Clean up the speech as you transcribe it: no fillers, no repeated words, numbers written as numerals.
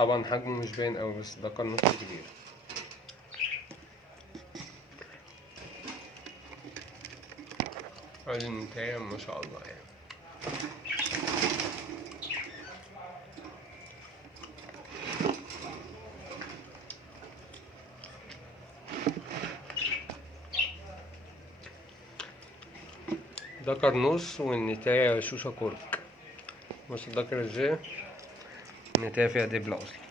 طبعا حجمه مش باين اوي، بس ده كان نص كبير. ادي النتاية ما شاء الله يعني. ده قرنوس والنتاية شوشة كرك. بص ده كده ازاي النتاية فيها دبلة اصلا.